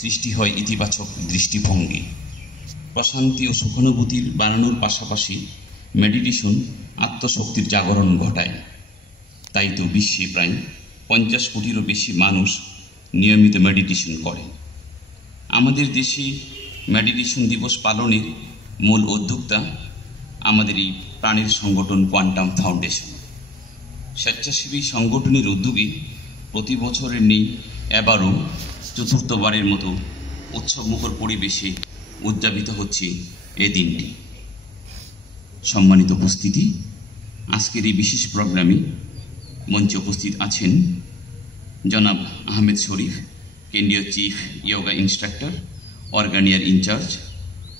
সৃষ্টি হয় ইতিবাচক দৃষ্টিভঙ্গি। প্রশান্তি ও সুখানুভূতির বাড়ানোর পাশাপাশি মেডিটেশন আত্মশক্তির জাগরণ ঘটায়। তাই তো বিশ্বে প্রায় 50 কোটিরও বেশি মানুষ নিয়মিত মেডিটেশন করে। আমাদের দেশে মেডিটেশন দিবস পালনের মূল উদ্যোক্তা আমাদের এই প্রাণের সংগঠন কোয়ান্টাম ফাউন্ডেশন। স্বেচ্ছাসেবী সংগঠনের উদ্যোগে প্রতি বছরের নেই এবারও চতুর্থবারের মতো উৎসবমুখর পরিবেশে উদযাপিত হচ্ছে এই দিনটি। সম্মানিত উপস্থিতি, আজকের এই বিশেষ প্রোগ্রামে মঞ্চে উপস্থিত আছেন জনাব আহমেদ শরীফ, কেন্দ্রীয় chief yoga instructor, organiser in charge,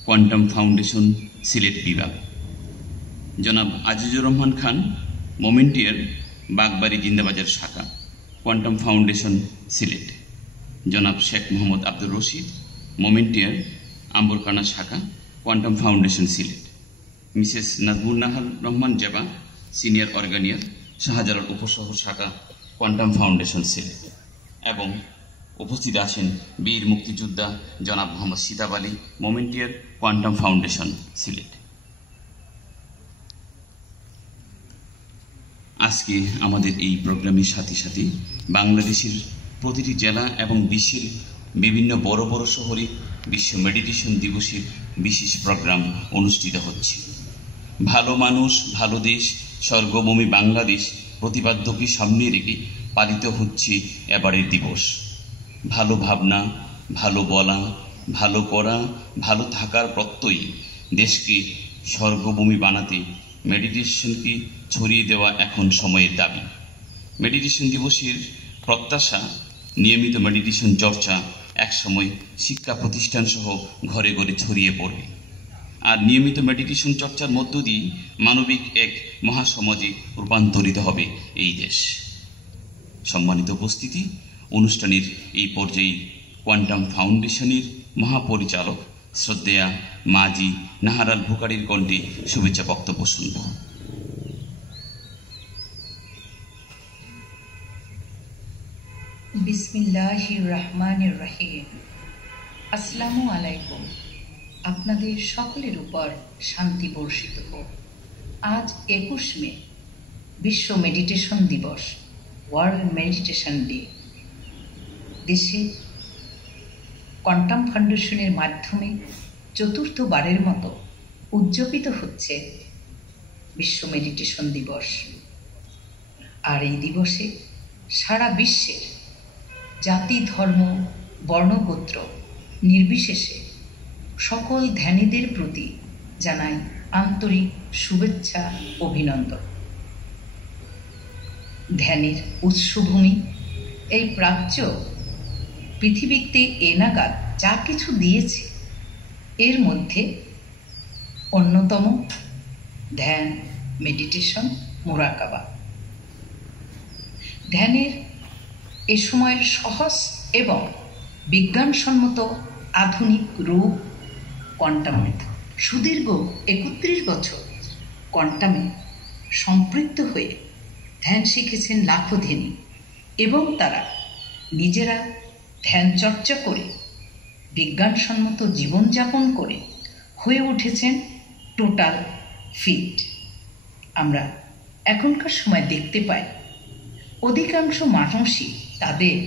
Quantum Foundation Sylhet বিভাগ; জনাব আজিজুর রহমান খান, মোমেন্টিয়ার, বাগবাড়ি জিন্দাবাজার শাখা, কোয়ান্টাম ফাউন্ডেশন সিলেট; জনাব শেখ মোহাম্মদ আব্দুর রশিদ, মোমেন্টিয়ার, আম্বরকানা শাখা, Quantum Foundation Sylhet; Mrs Nazmun Nahar Rahman Zeba, senior organiser, Shahjalal Upashahar শাখা, কোয়ান্টাম ফাউন্ডেশন সিলেট; এবং উপস্থিত আছেন বীর মুক্তিযোদ্ধা জনাব মোহাম্মদ সিতাব আলী, মোমেন্টিয়ার, কোয়ান্টাম ফাউন্ডেশন সিলেট। আজকে আমাদের এই প্রোগ্রামের সাথে সাথে বাংলাদেশের প্রতিটি জেলা এবং বিশ্বের বিভিন্ন বড় বড় শহরে বিশ্ব মেডিটেশন দিবসের বিশেষ প্রোগ্রাম অনুষ্ঠিত হচ্ছে। ভালো মানুষ, ভালো দেশ, স্বর্গভূমি বাংলাদেশ প্রতিপাদ্যকে সামনে রেখে পালিত হচ্ছে এবারের দিবস। ভালো ভাবনা, ভালো বলা, ভালো করা, ভালো থাকার প্রত্যয়ী দেশকে স্বর্গভূমি বানাতে মেডিটেশনকে ছড়িয়ে দেওয়া এখন সময়ের দাবি। মেডিটেশন দিবসের প্রত্যাশা নিয়মিত মেডিটেশন চর্চা একসময় শিক্ষা প্রতিষ্ঠান সহ ঘরে ঘরে ছড়িয়ে পড়বে। আর নিয়মিত মেডিটেশন চর্চার মধ্য দিয়ে মানবিক এক মহাসমাজে রূপান্তরিত হবে এই দেশ। সম্মানিত উপস্থিতি, অনুষ্ঠানের এই পর্যায়ে কোয়ান্টাম ফাউন্ডেশনের মহাপরিচালক শ্রদ্ধেয়া মাজি নাহারাল ভুকারির কণ্ঠে শুভেচ্ছা বক্তব্য শুনব। বিসমিল্লাহির রহমানির রহিম। আসসালামু আলাইকুম। আপনাদের সকলের উপর শান্তি বর্ষিত হোক। আজ 21 মে, বিশ্ব মেডিটেশন দিবস, ওয়ার্ল্ড মেডিটেশন ডে। দেশে কোয়ান্টাম ফাউন্ডেশনের মাধ্যমে চতুর্থবারের মতো উদযাপিত হচ্ছে বিশ্ব মেডিটেশন দিবস। আর এই দিবসে সারা বিশ্বের জাতি, ধর্ম, বর্ণগোত্র নির্বিশেষে সকল ধ্যানীদের প্রতি জানাই আন্তরিক শুভেচ্ছা, অভিনন্দন। ধ্যানের উৎসভূমি এই প্রাচ্য পৃথিবীতে এনাগাদ যা কিছু দিয়েছে, এর মধ্যে অন্যতম ধ্যান, মেডিটেশন, মুরাকাবা। ধ্যানের এ সময়ের সহজ এবং বিজ্ঞানসম্মত আধুনিক রূপ কোয়ান্টাম মেথড। সুদীর্ঘ 31 বছর কোয়ান্টামে সম্পৃক্ত হয়ে ধ্যান শিখেছেন লাখো ধ্যানী, এবং তারা নিজেরা ধ্যান চর্চা করে বিজ্ঞানসম্মত জীবনযাপন করে হয়ে উঠেছেন টোটাল ফিট। আমরা এখনকার সময় দেখতে পাই অধিকাংশ মানুষই তাদের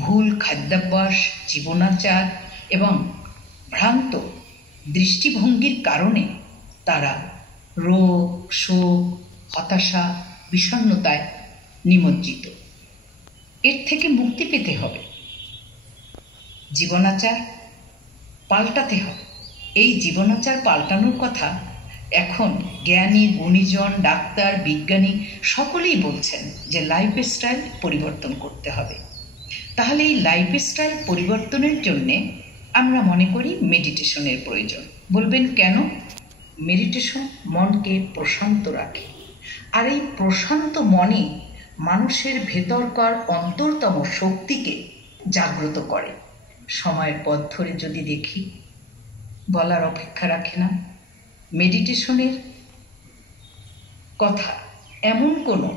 ভুল খাদ্যাভ্যাস, জীবনাচার এবং ভ্রান্ত দৃষ্টিভঙ্গির কারণে তারা রোগ, শোক, হতাশা, বিষণ্ণতায় নিমজ্জিত। এর থেকে মুক্তি পেতে হবে, জীবনাচার পাল্টাতে হবে। এই জীবনাচার পাল্টানোর কথা এখন জ্ঞানী, গুণীজন, ডাক্তার, বিজ্ঞানী সকলেই বলছেন যে লাইফস্টাইল পরিবর্তন করতে হবে। তাহলে এই লাইফস্টাইল পরিবর্তনের জন্যে আমরা মনে করি মেডিটেশনের প্রয়োজন। বলবেন কেন? মেডিটেশন মনকে প্রশান্ত রাখে, আর এই প্রশান্ত মনে মানুষের ভেতরকার অন্তরতম শক্তিকে জাগ্রত করে। সময়ের পথ ধরে যদি দেখি, বলার অপেক্ষা রাখে না। মেডিটেশনের কথা এমন কোনো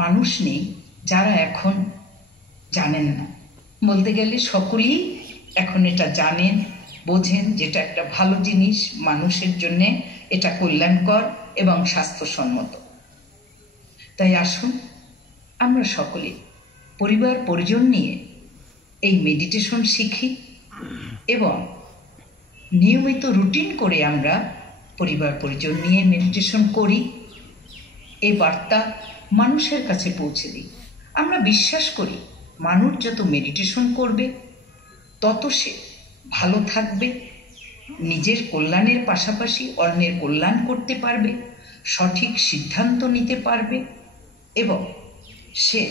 মানুষ নেই যারা এখন জানেন না। বলতে গেলে সকলেই এখন এটা জানেন, বোঝেন যেটা একটা ভালো জিনিস, মানুষের জন্যে এটা কল্যাণকর এবং স্বাস্থ্যসম্মত। তাই আসুন আমরা সকলে পরিবার পরিজন নিয়ে এই মেডিটেশন শিখি এবং নিয়মিত রুটিন করে আমরা পরিবার পরিজন নিয়ে মেডিটেশন করি। এই বার্তা মানুষের কাছে পৌঁছে দিই। আমরা বিশ্বাস করি মানুষ যত মেডিটেশন করবে তত সে ভালো থাকবে, নিজের কল্যাণের পাশাপাশি অন্যের কল্যাণ করতে পারবে, সঠিক সিদ্ধান্ত নিতে পারবে এবং সে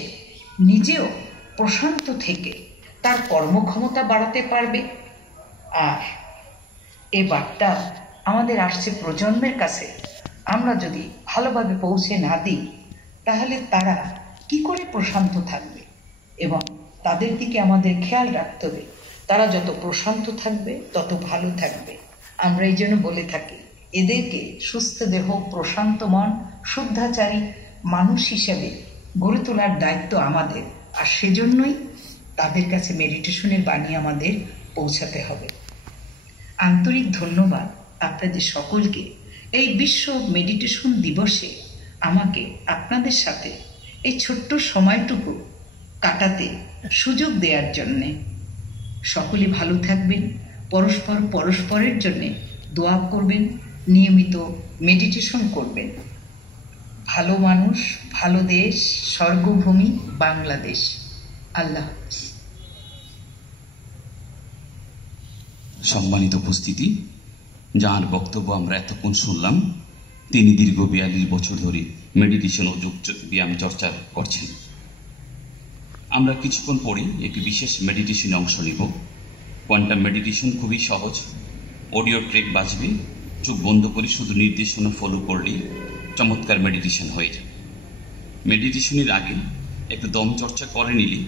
নিজেও প্রশান্ত থেকে তার কর্মক্ষমতা বাড়াতে পারবে। আর এ বার্তা আমাদের আসছে প্রজন্মের কাছে আমরা যদি ভালোভাবে পৌঁছে না দিই তাহলে তারা কি করে প্রশান্ত থাকবে, এবং তাদের দিকে আমাদের খেয়াল রাখতে হবে। তারা যত প্রশান্ত থাকবে তত ভালো থাকবে। আমরা এই জন্য বলে থাকি এদেরকে সুস্থ দেহ, প্রশান্ত মন, শুদ্ধাচারী মানুষ হিসেবে গড়ে তোলার দায়িত্ব আমাদের। আর সেজন্যই তাদের কাছে মেডিটেশনের বাণী আমাদের পৌঁছাতে হবে। আন্তরিক ধন্যবাদ আপনাদের সকলকে এই বিশ্ব মেডিটেশন দিবসে আমাকে আপনাদের সাথে এই ছোট্ট সময়টুকু কাটাতে সুযোগ দেওয়ার জন্যে। সকলে ভালো থাকবেন, পরস্পরের জন্যে দোয়া করবেন, নিয়মিত মেডিটেশন করবেন। ভালো মানুষ, ভালো দেশ, স্বর্গভূমি বাংলাদেশ। আল্লাহ হাফেজ। সম্মানিত উপস্থিতি, যার বক্তব্য আমরা এতক্ষণ শুনলাম তিনি দীর্ঘ 42 বছর ধরে মেডিটেশন ও যোগ ব্যায়াম চর্চা করছেন। আমরা কিছুক্ষণ পরেই একটি বিশেষ মেডিটেশনে অংশ নিব। কোয়ান্টাম মেডিটেশন খুবই সহজ। অডিও ট্র্যাক বাজবে, চোখ বন্ধ করে শুধু নির্দেশনা ফলো করলেই চমৎকার মেডিটেশন হয়ে যাবে। মেডিটেশনের আগে একটু দম চর্চা করে নিলে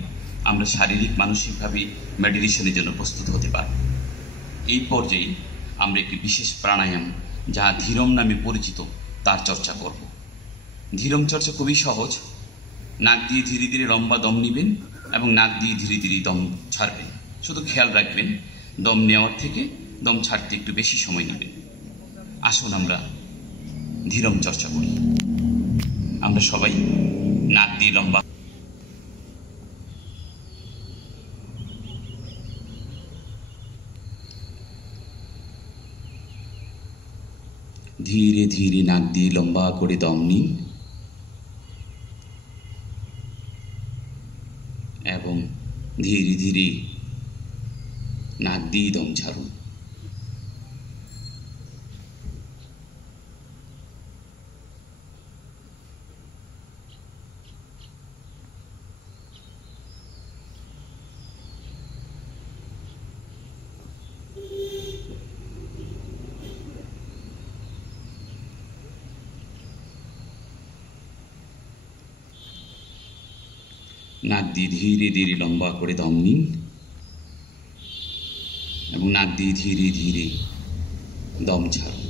আমরা শারীরিক মানসিকভাবে মেডিটেশনের জন্য প্রস্তুত হতে পারব। এই পর্যায়ে আমরা একটি বিশেষ প্রাণায়াম যা ধীরম নামে পরিচিত তার চর্চা করব। ধীরম চর্চা খুবই সহজ। নাক দিয়ে ধীরে ধীরে লম্বা দম নেবেন এবং নাক দিয়ে ধীরে ধীরে দম ছাড়বেন। শুধু খেয়াল রাখবেন দম নেওয়ার থেকে দম ছাড়তে একটু বেশি সময় নেবেন। আসুন আমরা ধীরম চর্চা করি। আমরা সবাই নাক দিয়ে লম্বা ধীরে ধীরে নাক দিয়ে লম্বা করে দম নিন এবং ধীরে ধীরে নাক দিয়ে দম ছাড়ুন। নাক দিয়ে ধীরে ধীরে লম্বা করে দম নিন এবং নাক দিয়ে ধীরে ধীরে দম ছাড়ুন।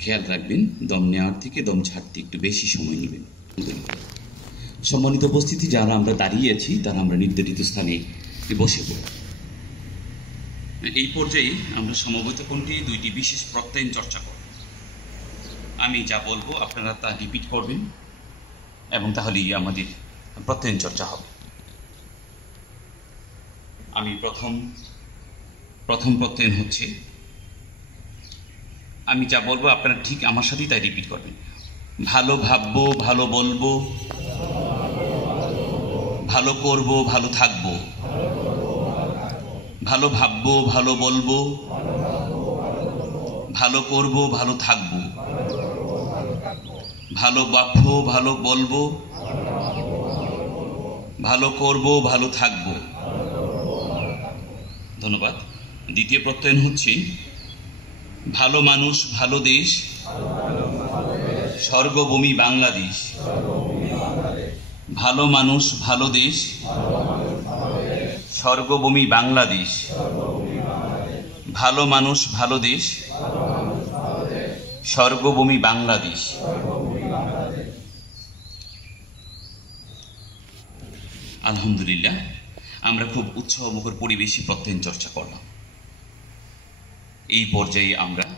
খেয়াল রাখবেন দম নেওয়ার থেকে দম ছাড়তে একটু বেশি সময় নেবেন। সম্মানিত উপস্থিতি, যারা আমরা দাঁড়িয়ে আছি তারা আমরা নির্ধারিত স্থানে বসে পড়ব। এই পর্যায়ে আমরা সমবেত কোণে দুইটি বিশেষ প্রত্যয়ন চর্চা করব। আমি যা বলবো আপনারা তা রিপিট করবেন এবং তাহলেই আমাদের প্রত্যয়ন চর্চা হবে। আমি প্রথম প্রত্যয়ন হচ্ছে, আমি যা বলবো আপনারা ঠিক আমার সাথেই তাই রিপিট করবেন। ভালো ভাববো, ভালো বলবো, ভালো করব, ভালো থাকবো। ভালো ভাববো, ভালো বলবো, ভালো করব, ভালো থাকবো। ভালো ভাববো, ভালো বলবো, ভালো করব, ভালো থাকবো। ধন্যবাদ। দ্বিতীয় প্রত্যয়ন হচ্ছে ভালো মানুষ, ভালো দেশ, স্বর্গভূমি বাংলাদেশ। ভালো মানুষ, ভালো দেশ, স্বর্গভূমি বাংলাদেশ। ভালো মানুষ, ভালো দেশ, স্বর্গভূমি বাংলাদেশ। আলহামদুলিল্লাহ। আমরা খুব উৎসাহমুখর পরিবেশে প্রত্যয়ন চর্চা করলাম। এই পর্যায়ে আমরা